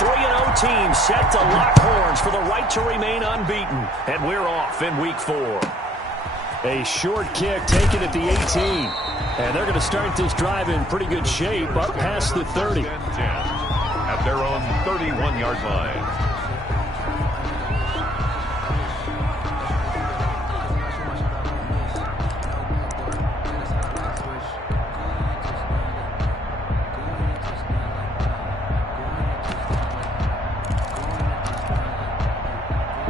3-0 team set to lock horns for the right to remain unbeaten. And we're off in week 4. A short kick taken at the 18. And they're going to start this drive in pretty good shape up past the 30. At their own 31-yard line.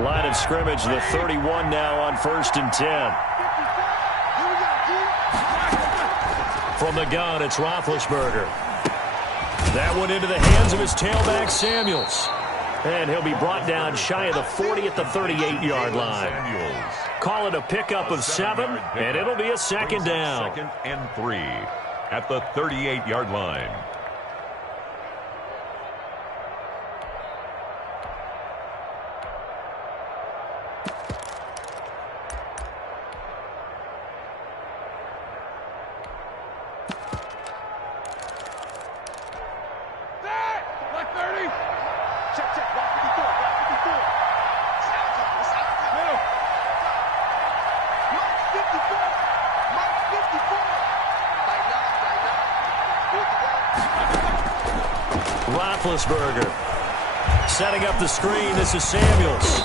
Line of scrimmage, the 31 now on 1st and 10. From the gun, it's Roethlisberger. That one into the hands of his tailback, Samuels. And he'll be brought down shy of the 40 at the 38-yard line. Call it a pickup of 7, and it'll be a 2nd down. 2nd and 3 at the 38-yard line. Roethlisberger setting up the screen. This is Samuels.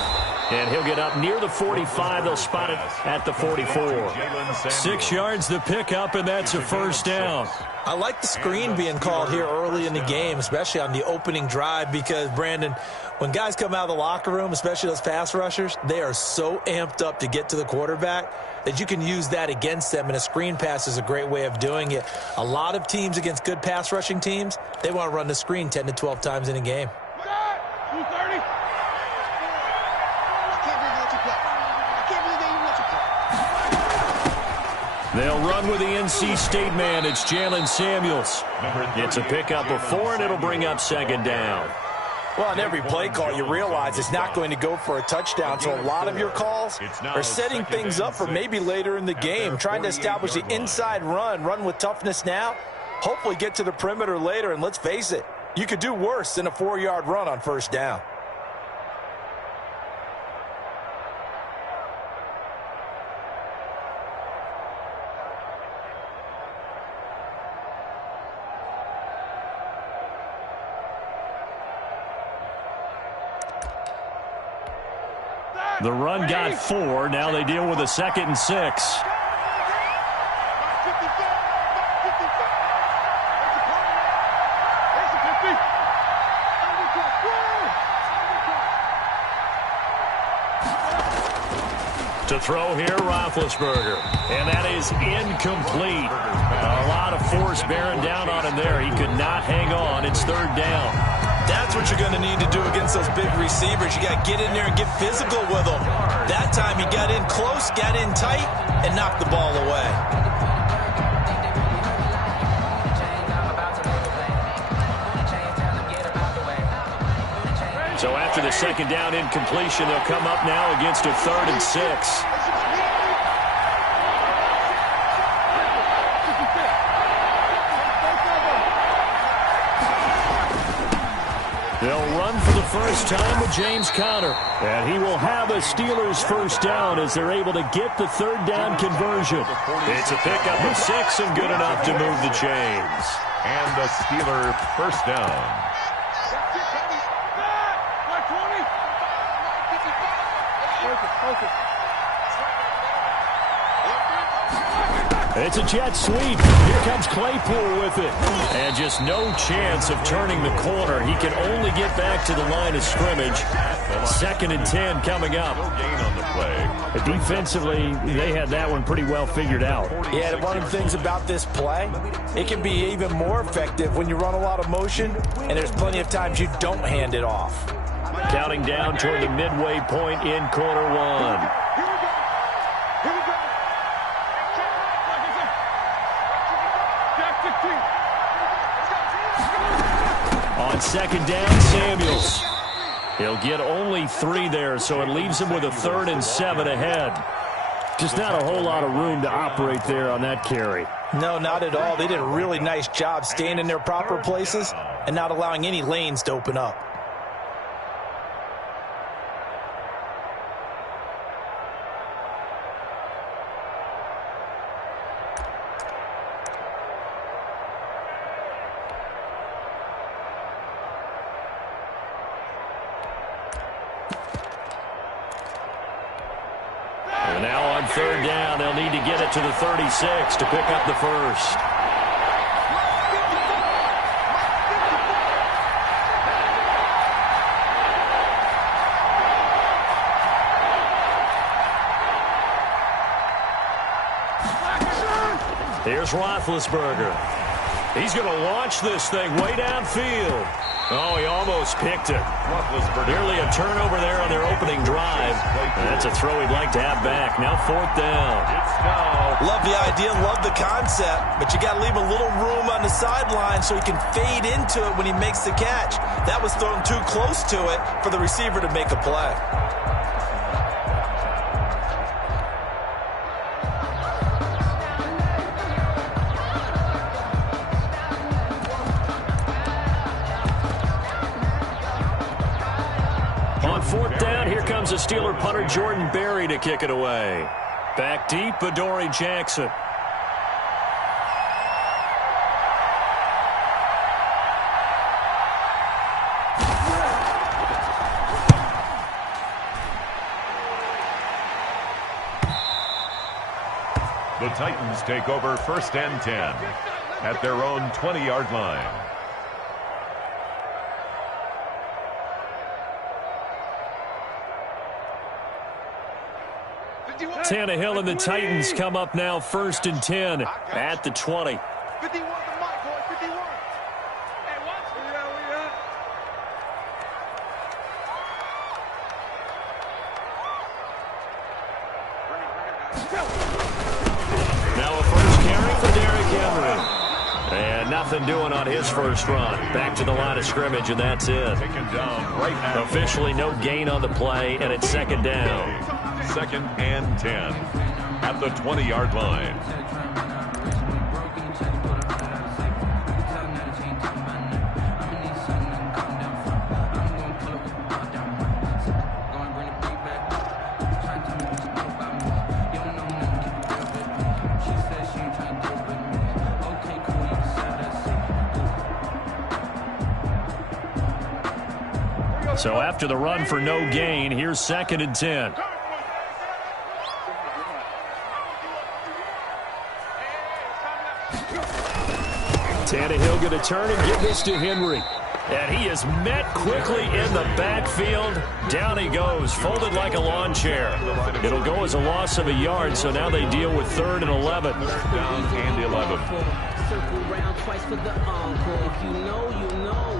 And he'll get up near the 45. They'll spot it at the 44. 6 yards the pickup, and that's a 1st down. I like the screen being called here early in the game, especially on the opening drive, because, Brandon, when guys come out of the locker room, especially those pass rushers, they are so amped up to get to the quarterback that you can use that against them, and a screen pass is a great way of doing it. A lot of teams against good pass rushing teams, they want to run the screen 10 to 12 times in a game. They'll run with the NC State man. It's Jalen Samuels. It's a pickup of 4, and it'll bring up 2nd down. Well, on every play call, you realize it's not going to go for a touchdown, so a lot of your calls are setting things up for maybe later in the game, trying to establish the inside run with toughness now, hopefully get to the perimeter later, and let's face it, you could do worse than a 4-yard run on 1st down. The run got 4. Now they deal with a 2nd and 6. To throw here, Roethlisberger. And that is incomplete. A lot of force bearing down on him there. He could not hang on. It's 3rd down. That's what you're going to need to do against those big receivers. You got to get in there and get physical with them. That time he got in close, got in tight, and knocked the ball away. So after the 2nd down incompletion, they'll come up now against a 3rd and 6. They'll run for the first time with James Conner. And he will have a Steelers 1st down as they're able to get the 3rd down conversion. It's a pickup of 6 and good enough to move the chains. And a Steeler 1st down. It's a jet sweep. Here comes Claypool with it. And just no chance of turning the corner. He can only get back to the line of scrimmage. 2nd and 10 coming up. No gain on the play. Defensively, they had that one pretty well figured out. Yeah, one of the things about this play, it can be even more effective when you run a lot of motion, and there's plenty of times you don't hand it off. Counting down toward the midway point in quarter 1. On 2nd down, Samuels. He'll get only 3 there, so it leaves him with a 3rd and 7 ahead. Just not a whole lot of room to operate there on that carry. No, not at all. They did a really nice job staying in their proper places and not allowing any lanes to open up. third down. They'll need to get it to the 36 to pick up the first. Here's Roethlisberger. He's going to launch this thing way downfield. Oh, he almost picked it. Nearly a turnover there on their opening drive. And that's a throw he'd like to have back. Now fourth down. Love the idea, love the concept, but you got to leave a little room on the sideline so he can fade into it when he makes the catch. That was thrown too close to it for the receiver to make a play. Fourth down, here comes the Steeler punter Jordan Berry to kick it away. Back deep, Adoree Jackson. The Titans take over first and 10 at their own 20-yard line. Tannehill and the Titans come up now first and 10 at the 20. 51 to Mike, boy, 51. Hey, watch me. Now a first carry for Derrick Henry. And nothing doing on his first run. Back to the line of scrimmage, and that's it. Taken down right now. Officially no gain on the play, and it's second down. Second and 10 at the 20-yard line. So after the run for no gain, here's second and 10. Tannehill going to turn and give this to Henry. And he is met quickly in the backfield. Down he goes, folded like a lawn chair. It'll go as a loss of a yard, so now they deal with third and 11. Down and 11. Circle round twice for the encore. If you know, you know.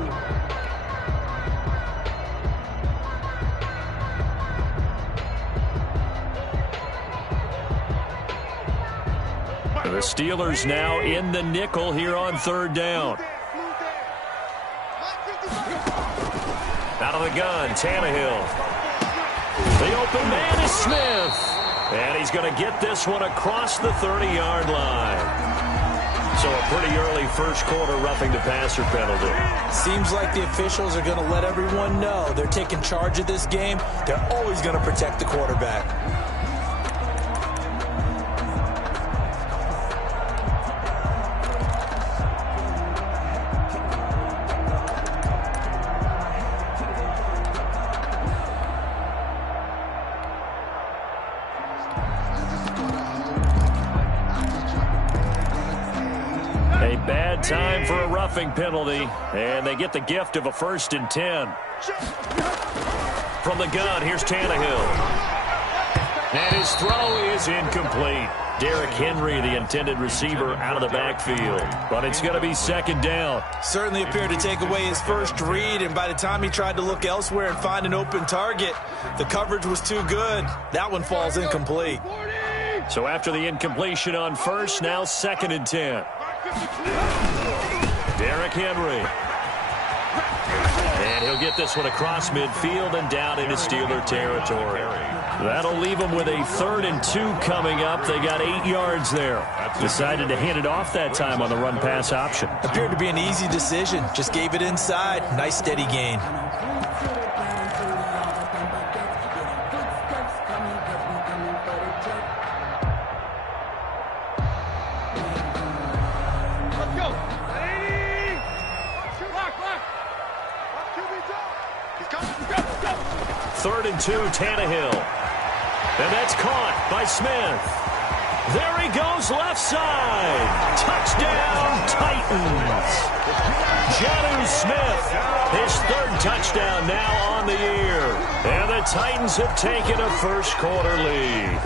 The Steelers now in the nickel here on third down. Out of the gun, Tannehill. The open man is Smith. And he's going to get this one across the 30-yard line. So a pretty early first quarter roughing the passer penalty. Seems like the officials are going to let everyone know they're taking charge of this game. They're always going to protect the quarterback. Time for a roughing penalty, and they get the gift of a first and 10. From the gun, here's Tannehill. And his throw is incomplete. Derrick Henry, the intended receiver, out of the backfield. But it's going to be second down. Certainly appeared to take away his first read, and by the time he tried to look elsewhere and find an open target, the coverage was too good. That one falls incomplete. So after the incompletion on first, now second and 10. Derrick Henry. And he'll get this one across midfield and down into Steeler territory. That'll leave them with a 3rd and 2 coming up. They got 8 yards there. Decided to hand it off that time on the run-pass option. Appeared to be an easy decision. Just gave it inside. Nice steady gain. Third and 2, Tannehill. And that's caught by Smith. There he goes left side. Touchdown, Titans. Jonnu Smith, his third touchdown now on the year. And the Titans have taken a first-quarter lead.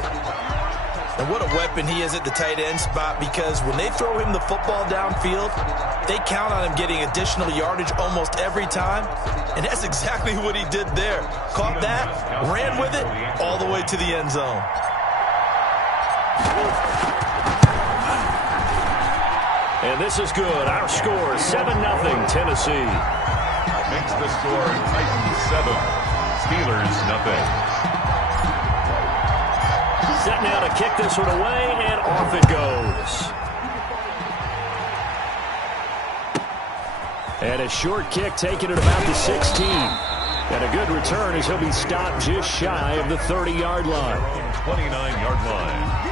And what a weapon he is at the tight end spot, because when they throw him the football downfield, they count on him getting additional yardage almost every time. And that's exactly what he did there. Caught that, ran with it, all the way to the end zone. And this is good. Our score, 7-0 Tennessee. Makes the score Titans 7, Steelers nothing. Set now to kick this one away, and off it goes. And a short kick taken at about the 16. And a good return as he'll be stopped just shy of the 30-yard line. 29-yard line.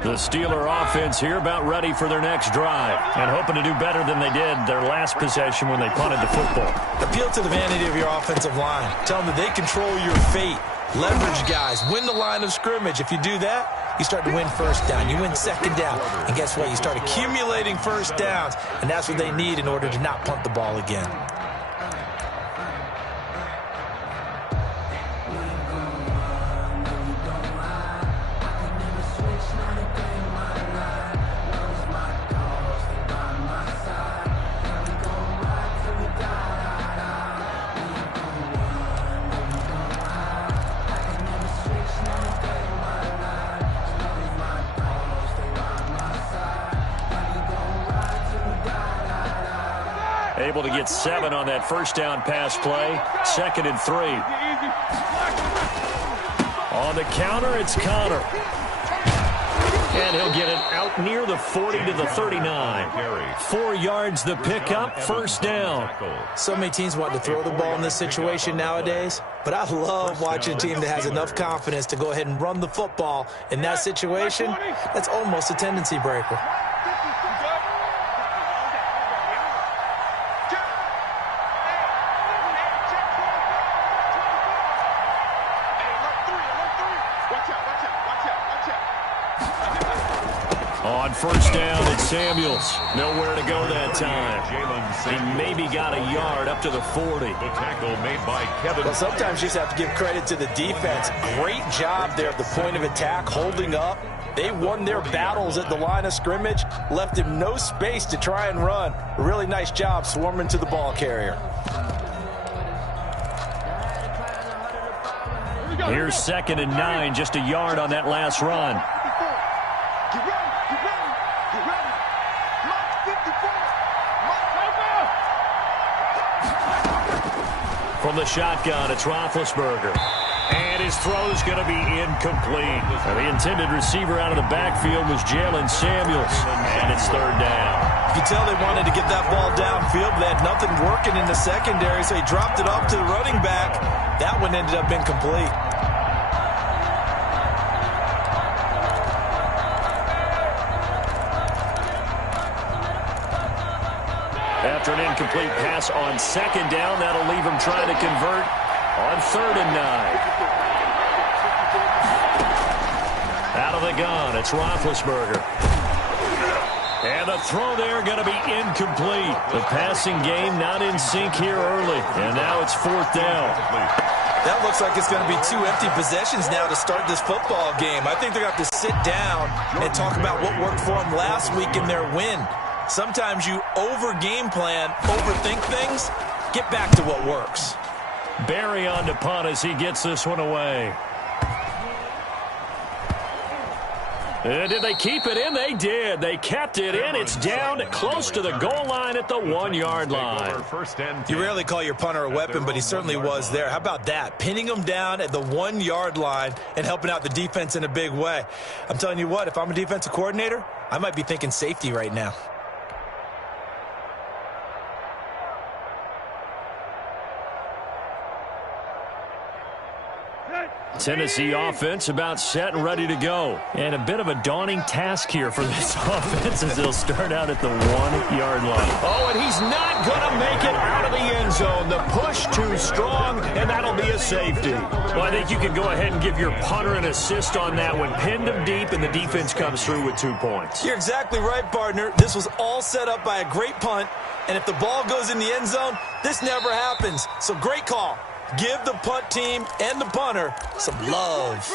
The Steeler offense here about ready for their next drive and hoping to do better than they did their last possession when they punted the football. Appeal to the vanity of your offensive line. Tell them that they control your fate. Leverage guys. Win the line of scrimmage. If you do that, you start to win first down. You win second down. And guess what? You start accumulating first downs. And that's what they need in order to not punt the ball again. Able to get 7 on that first down pass play. 2nd and 3. On the counter, it's Conner. And he'll get it out near the 40 to the 39. 4 yards the pickup, first down. So many teams want to throw the ball in this situation nowadays, but I love watching a team that has enough confidence to go ahead and run the football in that situation. That's almost a tendency breaker. On first down, it's Samuels. Nowhere to go that time. He maybe got a yard up to the 40. The tackle made by Kevin. Well, sometimes you just have to give credit to the defense. Great job there at the point of attack, holding up. They won their battles at the line of scrimmage, left him no space to try and run. A really nice job swarming to the ball carrier. Here's 2nd and 9, just a yard on that last run. From the shotgun, it's Roethlisberger. And his throw's going to be incomplete. The intended receiver out of the backfield was Jalen Samuels. And it's 3rd down. You can tell they wanted to get that ball downfield, but they had nothing working in the secondary, so he dropped it off to the running back. That one ended up incomplete. After an incomplete pass on 2nd down, that'll leave him trying to convert on 3rd and 9. Out of the gun, it's Roethlisberger. And the throw there going to be incomplete. The passing game not in sync here early. And now it's 4th down. That looks like it's going to be 2 empty possessions now to start this football game. I think they're going to have to sit down and talk about what worked for them last week in their win. Sometimes you over-game plan, overthink things. Get back to what works. Barry on to punt as he gets this one away. And did they keep it in? They did. They kept it in. It's down close to the goal line at the 1-yard line. You rarely call your punter a weapon, but he certainly was there. How about that? Pinning him down at the 1-yard line and helping out the defense in a big way. I'm telling you what, if I'm a defensive coordinator, I might be thinking safety right now. Tennessee offense about set and ready to go. And a bit of a daunting task here for this offense as they'll start out at the 1-yard line. Oh, and he's not going to make it out of the end zone. The push too strong, and that'll be a safety. Well, I think you can go ahead and give your punter an assist on that one. Pinned him deep, and the defense comes through with 2 points. You're exactly right, partner. This was all set up by a great punt, and if the ball goes in the end zone, this never happens. So great call. Give the punt team and the punter some love.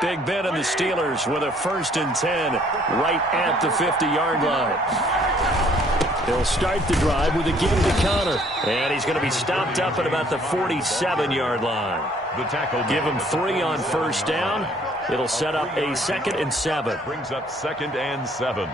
Big Ben and the Steelers with a 1st and 10 right at the 50-yard line. He'll start the drive with a give to counter. And he's going to be stopped up at about the 47-yard line. The tackle. Give him 3 on 1st down. It'll set up a 2nd and 7. Brings up 2nd and 7.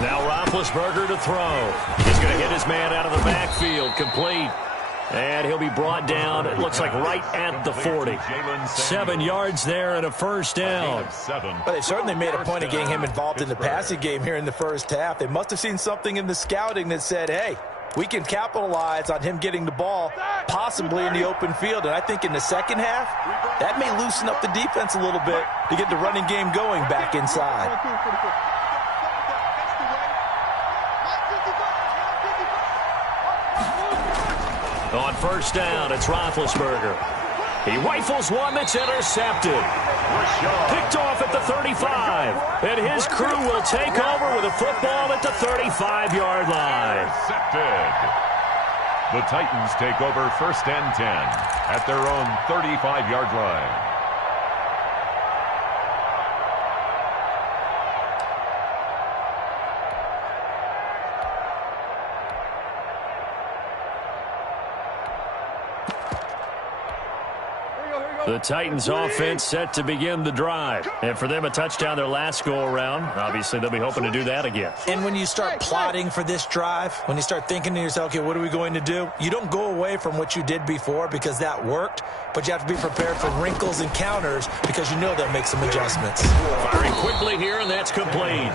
Now Roethlisberger to throw. He's going to hit his man out of the backfield. Complete. And he'll be brought down, it looks like, right at the 40. 7 yards there and a 1st down. But they certainly made a point of getting him involved in the passing game here in the first half. They must have seen something in the scouting that said, hey, we can capitalize on him getting the ball possibly in the open field. And I think in the second half, that may loosen up the defense a little bit to get the running game going back inside. On 1st down, it's Roethlisberger. He rifles one that's intercepted. Picked off at the 35. And his crew will take over with a football at the 35-yard line. Intercepted. The Titans take over 1st and 10 at their own 35-yard line. The Titans offense set to begin the drive. And for them, a touchdown their last go-around. Obviously, they'll be hoping to do that again. And when you start plotting for this drive, when you start thinking to yourself, okay, what are we going to do? You don't go away from what you did before because that worked, but you have to be prepared for wrinkles and counters because you know they'll make some adjustments. Firing quickly here, and that's complete.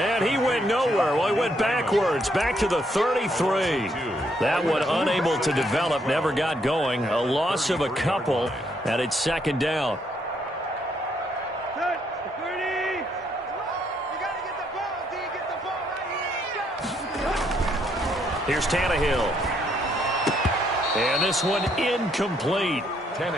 And he went nowhere. Well, he went backwards, back to the 33. That one unable to develop, never got going. A loss of a couple, and it's 2nd down. Here's Tannehill. And this one incomplete.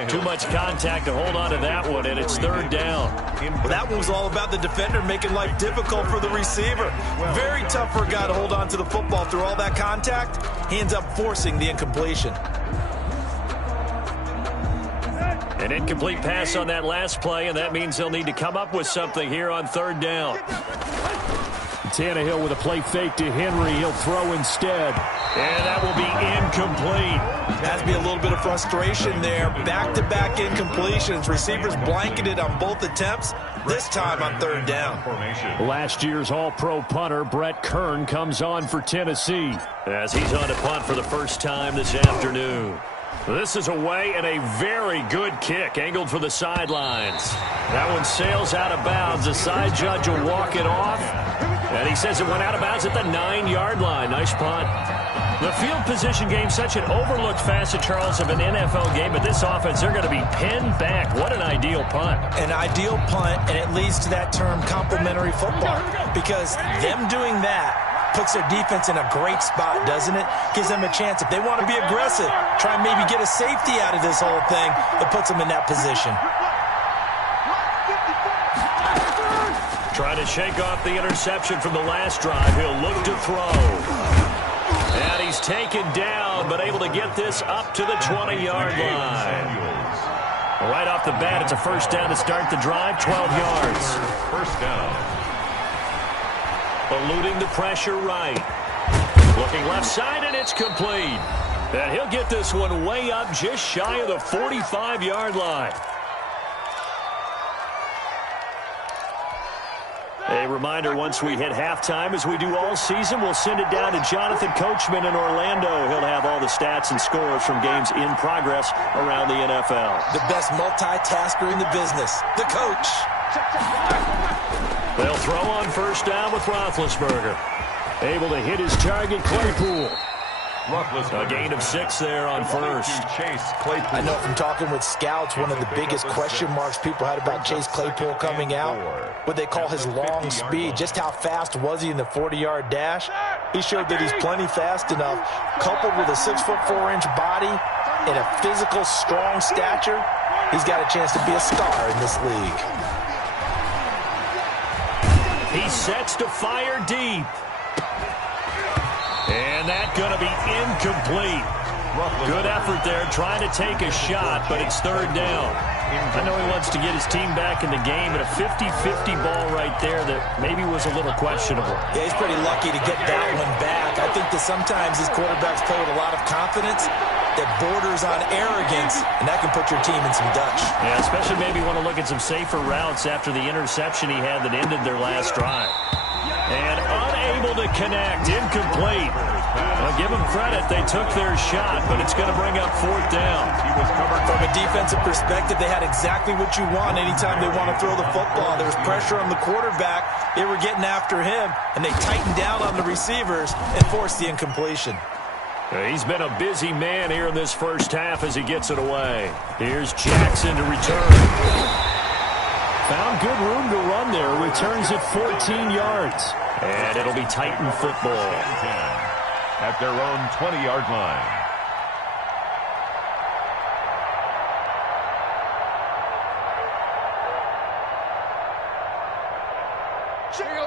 Too much contact to hold on to that one, and it's 3rd down. Well, that one was all about the defender making life difficult for the receiver. Very tough for a guy to hold on to the football through all that contact. He ends up forcing the incompletion. An incomplete pass on that last play, and that means they'll need to come up with something here on 3rd down. Tannehill with a play fake to Henry. He'll throw instead. And that will be incomplete. Has to be a little bit of frustration there. Back-to-back incompletions. Receivers blanketed on both attempts, this time on 3rd down. Last year's All-Pro punter, Brett Kern, comes on for Tennessee as he's on to punt for the first time this afternoon. This is away and a very good kick, angled for the sidelines. That one sails out of bounds. The side judge will walk it off. And he says it went out of bounds at the 9-yard line. Nice punt. The field position game, such an overlooked facet, Charles, of an NFL game. But this offense, they're going to be pinned back. What an ideal punt. An ideal punt, and it leads to that term complimentary football. Because them doing that puts their defense in a great spot, doesn't it? Gives them a chance. If they want to be aggressive, try and maybe get a safety out of this whole thing, it puts them in that position. Trying to shake off the interception from the last drive. He'll look to throw. And he's taken down, but able to get this up to the 20-yard line. Right off the bat, it's a first down to start the drive, 12 yards. First down. Eluding the pressure right. Looking left side, and it's complete. And he'll get this one way up just shy of the 45-yard line. A reminder, once we hit halftime, as we do all season, we'll send it down to Jonathan Coachman in Orlando. He'll have all the stats and scores from games in progress around the NFL. The best multitasker in the business, the coach. They'll throw on first down with Roethlisberger. Able to hit his target, Claypool. A gain of 6 there on first. I know from talking with scouts, one of the biggest question marks people had about Chase Claypool coming out, what they call his long speed. Just how fast was he in the 40-yard dash? He showed that he's plenty fast enough, coupled with a 6'4" body and a physical, strong stature. He's got a chance to be a star in this league. He sets to fire deep. And that's going to be incomplete. Good effort there, trying to take a shot, but it's third down. I know he wants to get his team back in the game, but a 50-50 ball right there that maybe was a little questionable. Yeah, he's pretty lucky to get that one back. I think that sometimes these quarterbacks play with a lot of confidence that borders on arrogance, and that can put your team in some Dutch. Yeah, especially maybe want to look at some safer routes after the interception he had that ended their last drive. And unable to connect, incomplete. I'll give them credit, they took their shot, but it's going to bring up fourth down. From a defensive perspective, they had exactly what you want anytime they want to throw the football. There was pressure on the quarterback, they were getting after him, and they tightened down on the receivers and forced the incompletion. He's been a busy man here in this first half as he gets it away. Here's Jackson to return. Found good room to run there. Returns at 14 yards. And it'll be Titan football. At their own 20-yard line.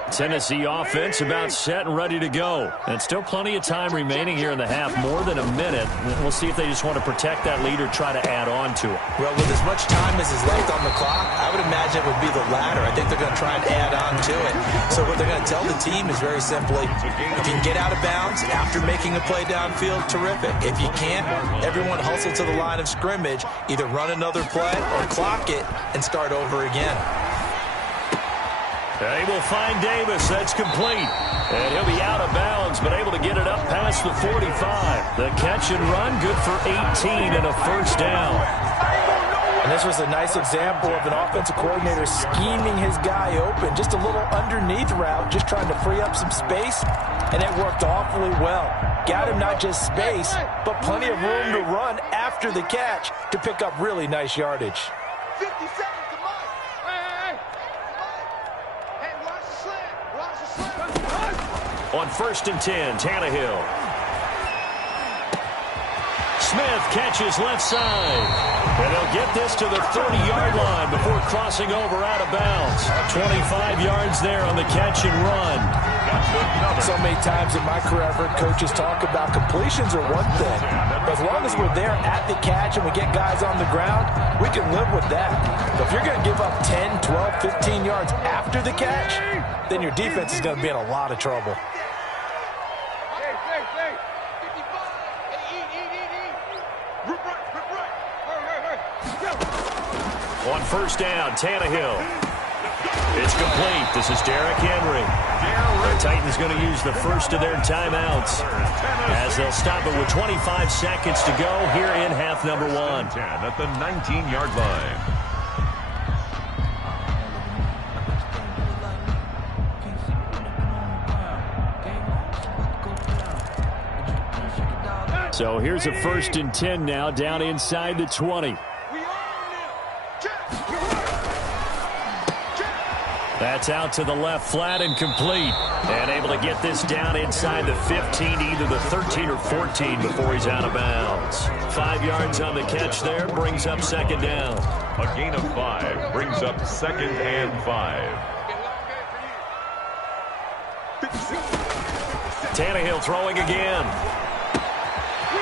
Tennessee offense about set and ready to go. And still plenty of time remaining here in the half, more than a minute. We'll see if they just want to protect that lead or try to add on to it. Well, with as much time as is left on the clock, I would imagine it would be the latter. I think they're going to try and add on to it. So what they're going to tell the team is very simply, if you can get out of bounds after making a play downfield, terrific. If you can't, everyone hustle to the line of scrimmage, either run another play or clock it and start over again. They will find Davis. That's complete. And he'll be out of bounds, but able to get it up past the 45. The catch and run, good for 18 and a first down. And this was a nice example of an offensive coordinator scheming his guy open. Just a little underneath route, just trying to free up some space, and it worked awfully well. Got him not just space, but plenty of room to run after the catch to pick up really nice yardage. 50 seconds to Mike. Hey, watch the slant. Watch the slant. On first and 10, Tannehill. Smith catches left side. And they'll get this to the 30-yard line before crossing over out of bounds. 25 yards there on the catch and run. So many times in my career, I've heard coaches talk about completions are one thing. But as long as we're there at the catch and we get guys on the ground, we can live with that. But if you're going to give up 10, 12, 15 yards after the catch, then your defense is going to be in a lot of trouble. On first down, Tannehill. It's complete. This is Derrick Henry. The Titans going to use the first of their timeouts as they'll stop it with 25 seconds to go here in half number 1. 10 at the 19-yard line. So here's a first and 10 now down inside the 20. That's out to the left flat and complete. And able to get this down inside the 15, either the 13 or 14 before he's out of bounds. 5 yards on the catch there, brings up second down. A gain of 5 brings up 2nd and 5. Tannehill throwing again.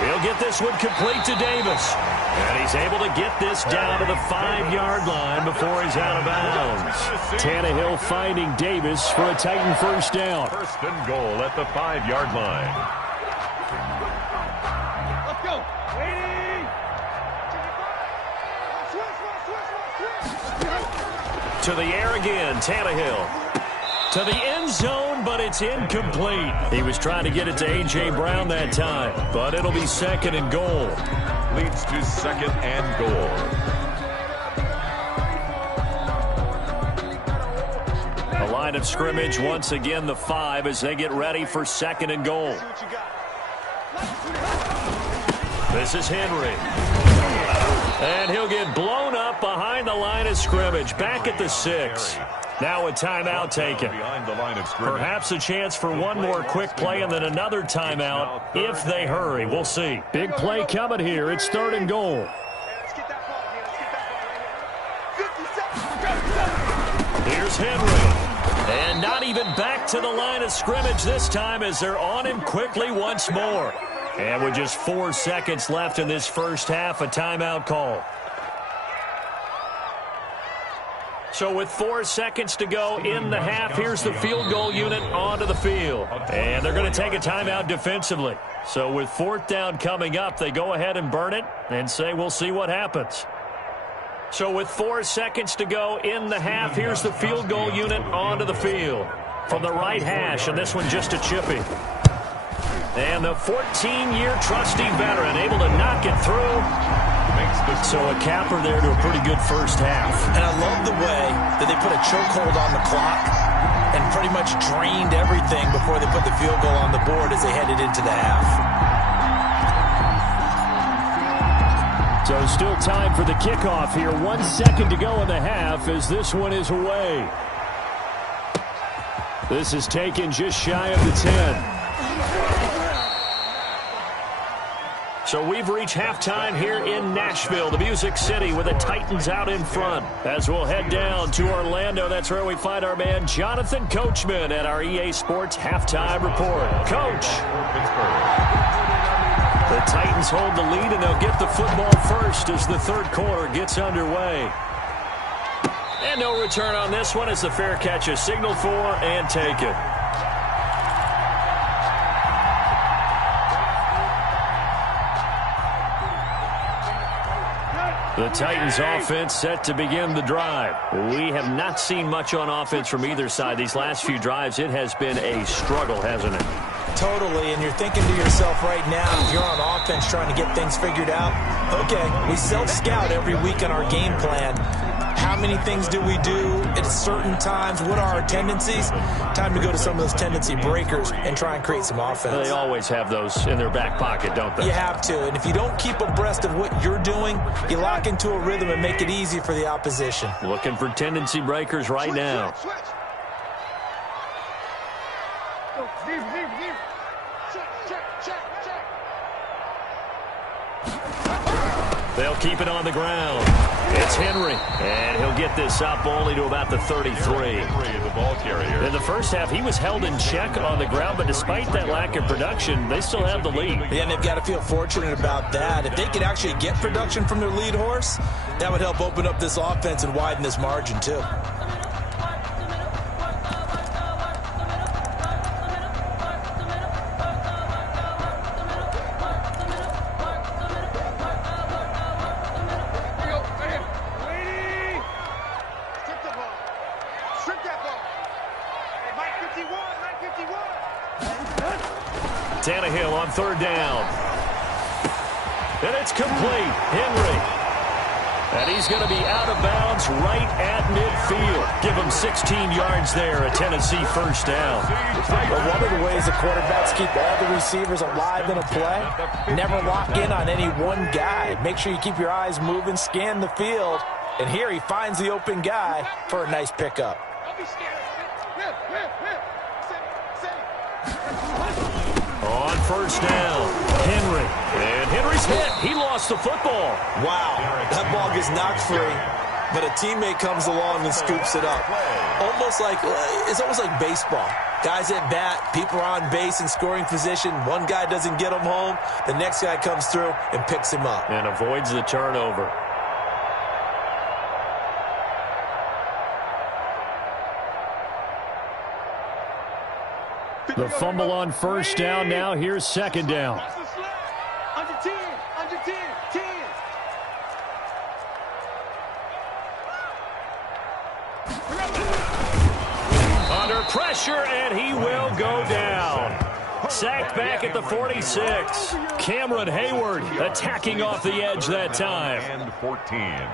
He'll get this one complete to Davis. And he's able to get this down to the 5-yard line before he's out of bounds. Tannehill finding Davis for a Titan first down. 1st and goal at the 5-yard line. Let's go. To the air again, Tannehill. To the end zone, but it's incomplete. He was trying to get it to A.J. Brown that time, but it'll be 2nd and goal. Leads to 2nd and goal. The line of scrimmage, once again, the 5 as they get ready for 2nd and goal. This is Henry. And he'll get blown up behind the line of scrimmage, back at the 6. Now a timeout taken. Behind the line of scrimmage. Perhaps a chance for one more quick play and then another timeout if they hurry. We'll see. Big play coming here. It's 3rd and goal. Let's get that ball, man. Let's get that ball right here. 50 seconds. Here's Henry. And not even back to the line of scrimmage this time as they're on him quickly once more. And with just 4 seconds left in this first half, a timeout call. So with 4 seconds to go in the half, here's the field goal unit onto the field. And they're going to take a timeout defensively. So with 4th down coming up, they go ahead and burn it and say we'll see what happens. So with 4 seconds to go in the half, here's the field goal unit onto the field. From the right hash, and this one just a chippy. And the 14-year trusty veteran able to knock it through. So a capper there to a pretty good first half. And I love the way that they put a chokehold on the clock and pretty much drained everything before they put the field goal on the board as they headed into the half. So still time for the kickoff here. 1 second to go in the half as this one is away. This is taken just shy of the 10. So we've reached halftime here in Nashville, the Music City, with the Titans out in front. As we'll head down to Orlando, that's where we find our man Jonathan Coachman at our EA Sports Halftime Report. Coach. The Titans hold the lead, and they'll get the football first as the 3rd quarter gets underway. And no return on this one as the fair catch is signaled for and taken. The Titans offense set to begin the drive. We have not seen much on offense from either side. These last few drives, it has been a struggle, hasn't it? Totally, and you're thinking to yourself right now, if you're on offense trying to get things figured out, okay, we self-scout every week on our game plan. How many things do we do at certain times? What are our tendencies? Time to go to some of those tendency breakers and try and create some offense. They always have those in their back pocket, don't they? You have to, and if you don't keep abreast of what you're doing, you lock into a rhythm and make it easy for the opposition. Looking for tendency breakers right now. Switch. Go, leave. Check. They'll keep it on the ground. It's Henry, and he'll get this up only to about the 33. Henry, the ball carrier. In the first half, he was held in check on the ground, but despite that lack of production, they still have the lead. Yeah, and they've got to feel fortunate about that. If they could actually get production from their lead horse, that would help open up this offense and widen this margin, too. Tannehill on 3rd down. And it's complete. Henry. And he's going to be out of bounds right at midfield. Give him 16 yards there, a Tennessee first down. But one of the ways the quarterbacks keep all the receivers alive in a play, never lock in on any one guy. Make sure you keep your eyes moving, scan the field. And here he finds the open guy for a nice pickup. Don't be scared. On first down, Henry. And Henry's hit. He lost the football. Wow, that ball gets knocked free, but a teammate comes along and scoops it up. It's almost like baseball. Guys at bat, people are on base in scoring position. One guy doesn't get him home. The next guy comes through and picks him up. And avoids the turnover. The fumble on first down. Now here's second down. Under 10, under 10, 10. Under pressure, and he will go down. Sacked back at the 46. Cameron Hayward attacking off the edge that time. And 14.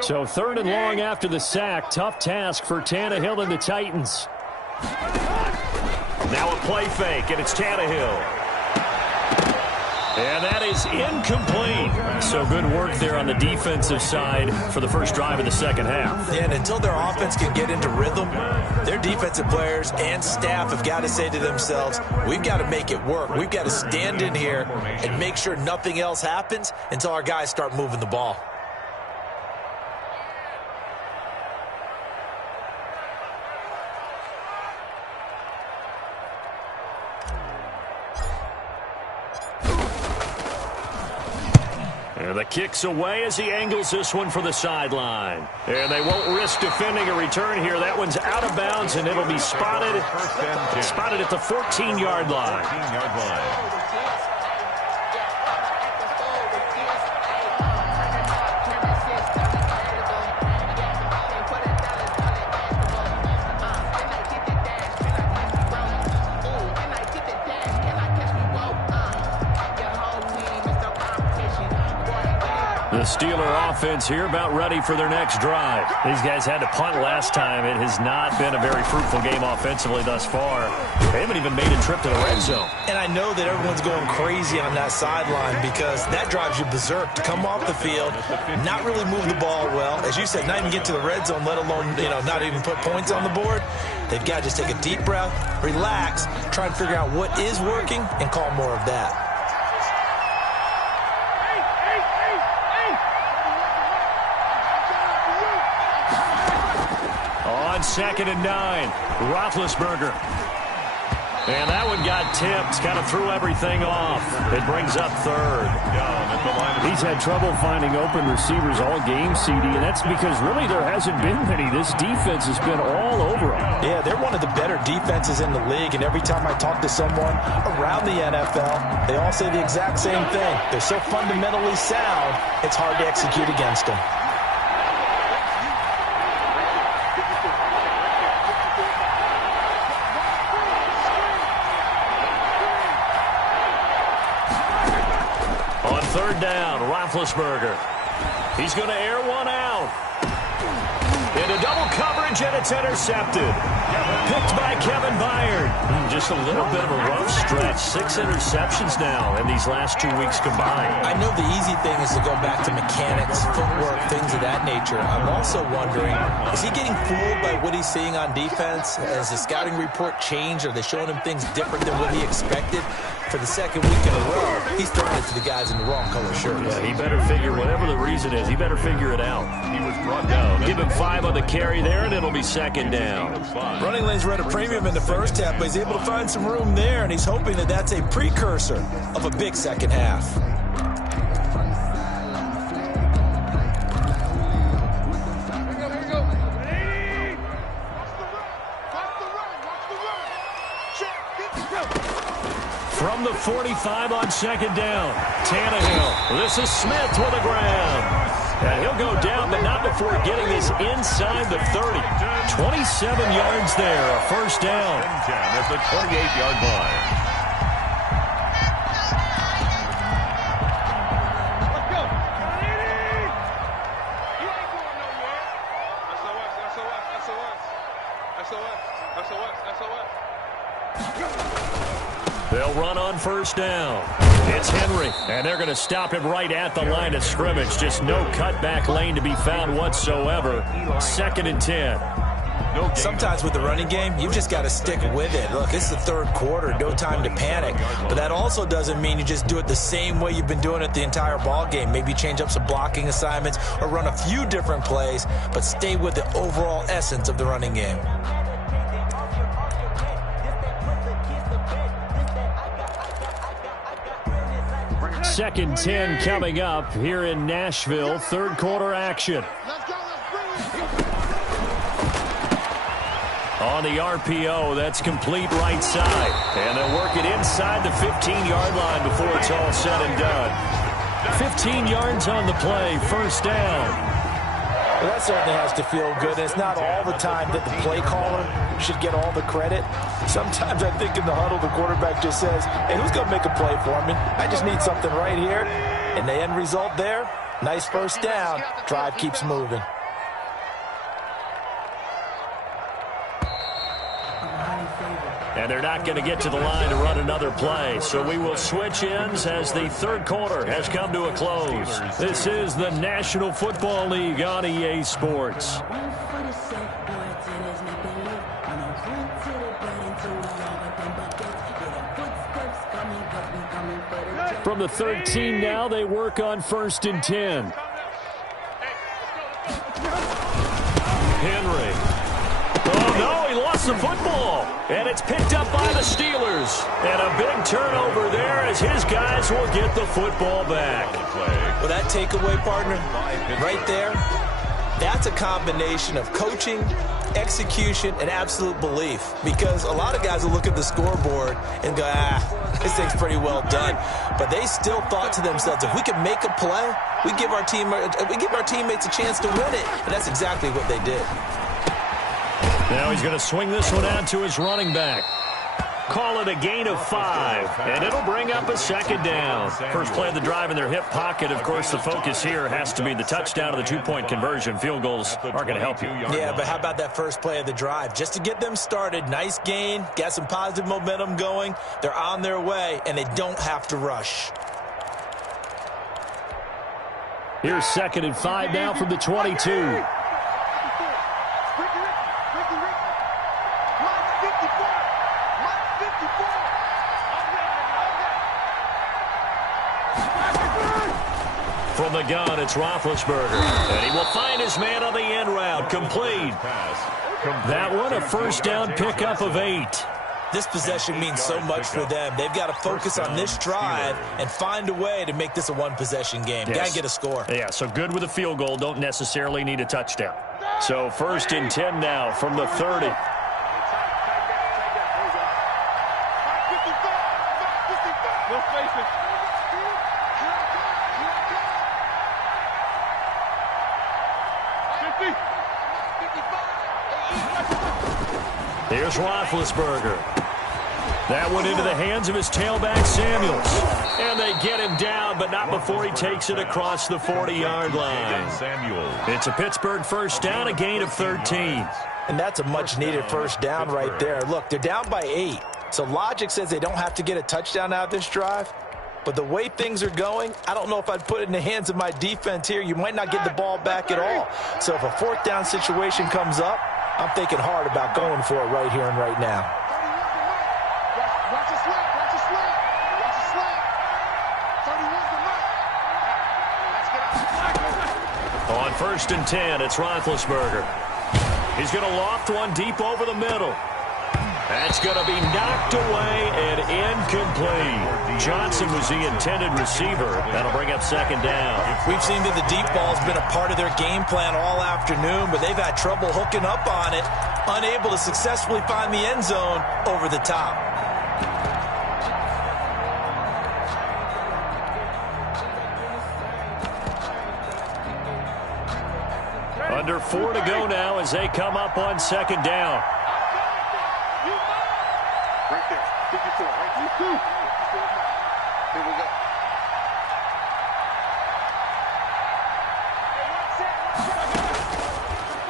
So third and long after the sack. Tough task for Tannehill and the Titans. Now a play fake, and it's Tannehill. And that is incomplete. So good work there on the defensive side for the first drive of the second half. And until their offense can get into rhythm, their defensive players and staff have got to say to themselves, we've got to make it work. We've got to stand in here and make sure nothing else happens until our guys start moving the ball. And the kick's away as he angles this one for the sideline. And they won't risk defending a return here. That one's out of bounds, and it'll be spotted at the 14-yard line. 14-yard line. The Steeler offense here about ready for their next drive. These guys had to punt last time. It has not been a very fruitful game offensively thus far. They haven't even made a trip to the red zone. And I know that everyone's going crazy on that sideline because that drives you berserk to come off the field, not really move the ball well. As you said, not even get to the red zone, let alone, not even put points on the board. They've got to just take a deep breath, relax, try and figure out what is working and call more of that. Second and 9. Roethlisberger. And that one got tipped. Kind of threw everything off. It brings up third. He's had trouble finding open receivers all game, CD, and that's because really there hasn't been many. This defense has been all over them. Yeah, they're one of the better defenses in the league, and every time I talk to someone around the NFL, they all say the exact same thing. They're so fundamentally sound, it's hard to execute against them. Third down, Roethlisberger. He's going to air one out. Into double coverage, and it's intercepted. Picked by Kevin Byard. Just a little bit of a rough stretch. 6 interceptions now in these last 2 weeks combined. I know the easy thing is to go back to mechanics, footwork, things of that nature. I'm also wondering, is he getting fooled by what he's seeing on defense? Has the scouting report changed? Are they showing him things different than what he expected? For the second week in a row, he's throwing it to the guys in the wrong color shirts. Yeah, he better figure, whatever the reason is, he better figure it out. He was brought down. Give him 5 on the carry there, and it'll be second down. Running lanes were at a premium in the first half, but he's able to find some room there, and he's hoping that that's a precursor of a big second half. From the 45 on second down, Tannehill. This is Smith with a grab. And he'll go down, but not before getting this inside the 30. 27 yards there, a first down. 10 at the 28-yard line. They'll run on first down. It's Henry, and they're going to stop him right at the line of scrimmage. Just no cutback lane to be found whatsoever. 2nd and 10. Sometimes with the running game, you've just got to stick with it. Look, it's the third quarter, no time to panic. But that also doesn't mean you just do it the same way you've been doing it the entire ball game. Maybe change up some blocking assignments or run a few different plays, but stay with the overall essence of the running game. Second 10 coming up here in Nashville. Third quarter action. On the RPO, that's complete right side. And they'll work it inside the 15-yard line before it's all said and done. 15 yards on the play, first down. Well, that certainly has to feel good. It's not all the time that the play caller should get all the credit. Sometimes I think in the huddle, the quarterback just says, hey, who's going to make a play for me? I just need something right here. And the end result there, nice first down. Drive keeps moving. And they're not going to get to the line to run another play. So we will switch ends as the third quarter has come to a close. This is the National Football League on EA Sports. From the 13 now, they work on 1st and 10. Henry. Oh, no, he lost the football. And it's picked up by the Steelers. And a big turnover there as his guys will get the football back. Well, that takeaway, partner, right there, that's a combination of coaching, execution, and absolute belief. Because a lot of guys will look at the scoreboard and go, this thing's pretty well done. But they still thought to themselves, if we can make a play, we give our teammates a chance to win it. And that's exactly what they did. Now he's going to swing this one out to his running back. Call it a gain of 5, and it'll bring up a second down. First play of the drive in their hip pocket. Of course, the focus here has to be the touchdown of the two-point conversion. Field goals aren't going to help you. Yeah, but how about that first play of the drive? Just to get them started, nice gain, got some positive momentum going. They're on their way, and they don't have to rush. Here's 2nd and 5 now from the 22. From the gun, it's Roethlisberger. And he will find his man on the end route. Complete. That one, a first down pickup of 8. This possession means so much for them. They've got to focus on this drive and find a way to make this a one-possession game. Yes. Got to get a score. Yeah, so good with a field goal. Don't necessarily need a touchdown. So 1st and 10 now from the 30. Here's Roethlisberger. That one into the hands of his tailback, Samuels. And they get him down, but not before he takes it across the 40-yard line. It's a Pittsburgh first down, a gain of 13. And that's a much-needed first down right there. Look, they're down by 8. So logic says they don't have to get a touchdown out of this drive. But the way things are going, I don't know if I'd put it in the hands of my defense here. You might not get the ball back at all. So if a fourth down situation comes up, I'm thinking hard about going for it right here and right now. Watch the slap. Watch the slap. Watch the slap. 31's the mark. On 1st and 10, it's Roethlisberger. He's going to loft one deep over the middle. That's going to be knocked away and incomplete. Johnson was the intended receiver. That'll bring up second down. We've seen that the deep ball's been a part of their game plan all afternoon, but they've had trouble hooking up on it, unable to successfully find the end zone over the top. Under 4 to go now as they come up on second down. Right there. 54. Right there. Here we go.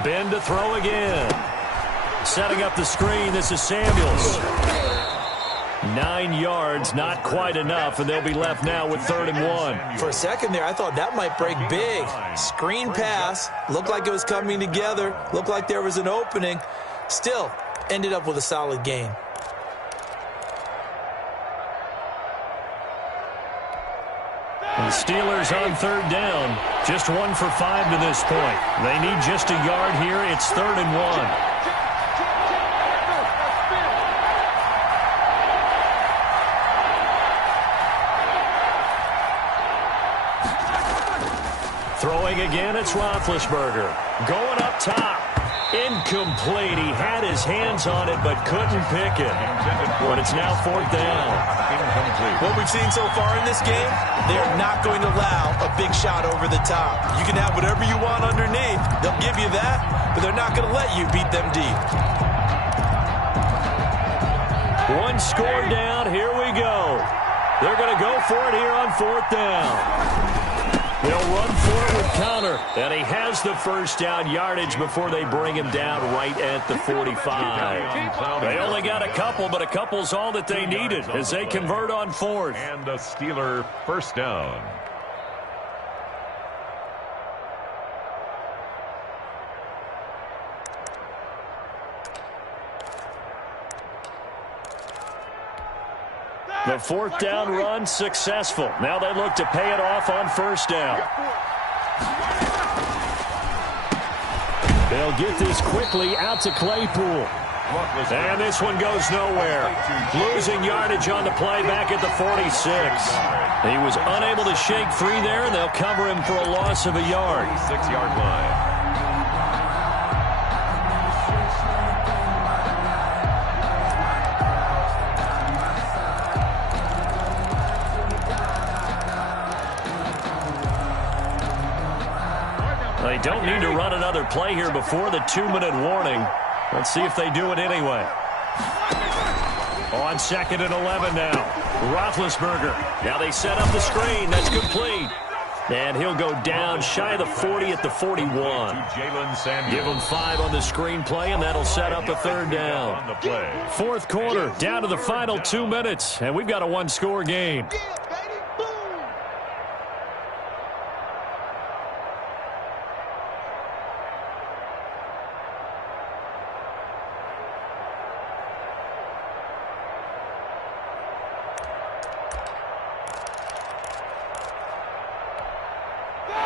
Ben to throw again. Setting up the screen, this is Samuels. 9 yards, not quite enough, and they'll be left now with 3rd and 1. For a second there, I thought that might break big. Screen pass, looked like it was coming together, looked like there was an opening. Still, ended up with a solid gain. The Steelers on 3rd down. Just 1 for 5 to this point. They need just a yard here. It's 3rd and 1. Throwing again, it's Roethlisberger. Going up top. Incomplete. He had his hands on it but couldn't pick it. But it's now 4th down. What we've seen so far in this game, they are not going to allow a big shot over the top. You can have whatever you want underneath. They'll give you that, but they're not going to let you beat them deep. 1 score down. Here we go. They're going to go for it here on 4th down. They'll run for it with Conner, and he has the first down yardage before they bring him down right at the 45. They only got a couple, but a couple's all that they needed as they convert on 4th. And a Steeler first down. The 4th down run successful. Now they look to pay it off on 1st down. They'll get this quickly out to Claypool. And this one goes nowhere. Losing yardage on the play back at the 46. He was unable to shake free there, and they'll cover him for a loss of a yard. 6-yard line. They don't need to run another play here before the 2-minute warning. Let's see if they do it anyway. On 2nd and 11 now. Roethlisberger. Now they set up the screen. That's complete. And he'll go down shy of the 40 at the 41. Give him 5 on the screenplay, and that'll set up a 3rd down. 4th quarter, down to the final 2 minutes, and we've got a 1-score game.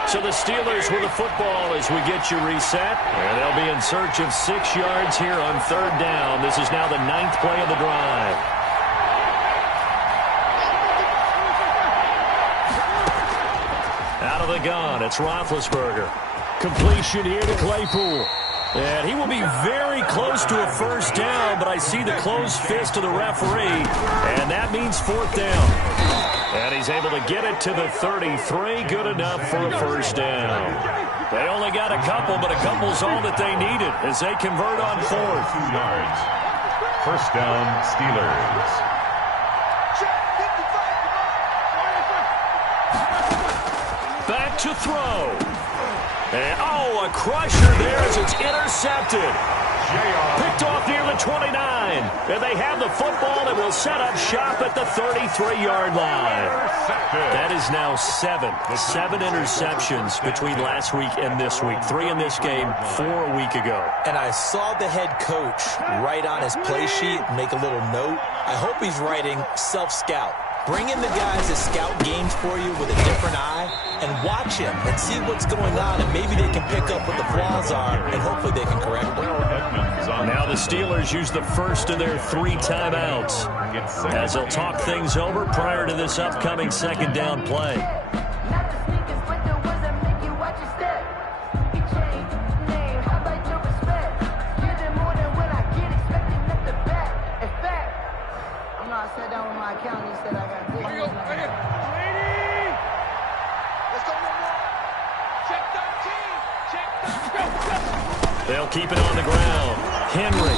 So the Steelers with the football as we get you reset. And they'll be in search of 6 yards here on 3rd down. This is now the 9th play of the drive. Out of the gun, it's Roethlisberger. Completion here to Claypool. And he will be very close to a 1st down, but I see the closed fist of the referee. And that means 4th down. And he's able to get it to the 33. Good enough for a 1st down. They only got a couple, but a couple's all that they needed as they convert on 4th. 2 yards. 1st down, Steelers. Back to throw. And, a crusher there as it's intercepted. Picked off near the 29. And they have the football that will set up shop at the 33-yard line. That is now 7. 7 interceptions between last week and this week. 3 in this game, 4 a week ago. And I saw the head coach write on his play sheet, make a little note. I hope he's writing self-scout. Bring in the guys that scout games for you with a different eye and watch him and see what's going on, and maybe they can pick up what the flaws are, and hopefully they can correct them. Now the Steelers use the first of their 3 timeouts as they'll talk things over prior to this upcoming 2nd down play. They'll keep it on the ground. Henry.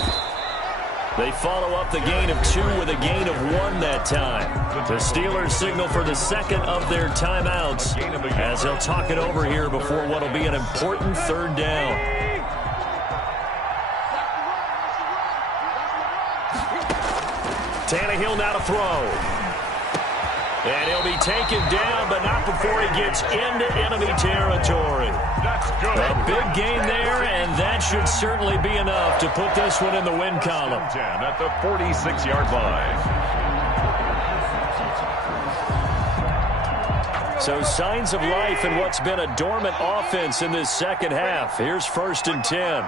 They follow up the gain of 2 with a gain of 1 that time. The Steelers signal for the 2nd of their timeouts as they'll talk it over here before what will be an important 3rd down. Tannehill now to throw. And he'll be taken down, but not before he gets into enemy territory. That's good. A big gain there, and that should certainly be enough to put this one in the win column. 10 at the 46-yard line. So signs of life in what's been a dormant offense in this second half. Here's 1st and 10.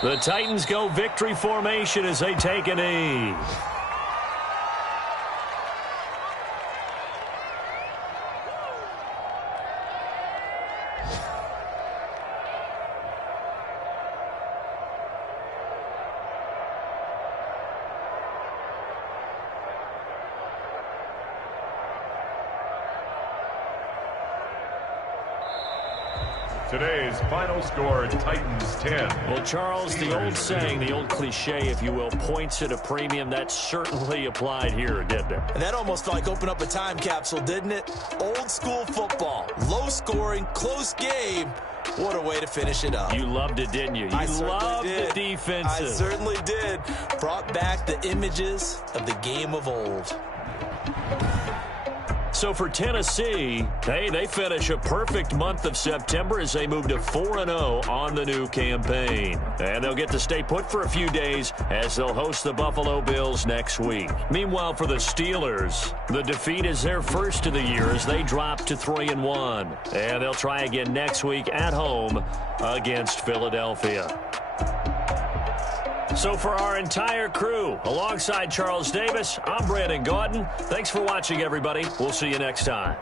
The Titans go victory formation as they take a knee. Today's final score, Titans 10. Well, Charles, the old saying, the old cliche, if you will, points at a premium, that certainly applied here, didn't it? And that almost like opened up a time capsule, didn't it? Old school football, low scoring, close game. What a way to finish it up. You loved it, didn't you? You loved the defenses. I certainly did. Brought back the images of the game of old. So for Tennessee, hey, they finish a perfect month of September as they move to 4-0 on the new campaign. And they'll get to stay put for a few days as they'll host the Buffalo Bills next week. Meanwhile, for the Steelers, the defeat is their first of the year as they drop to 3-1. And they'll try again next week at home against Philadelphia. So for our entire crew, alongside Charles Davis, I'm Brandon Gaudin. Thanks for watching, everybody. We'll see you next time.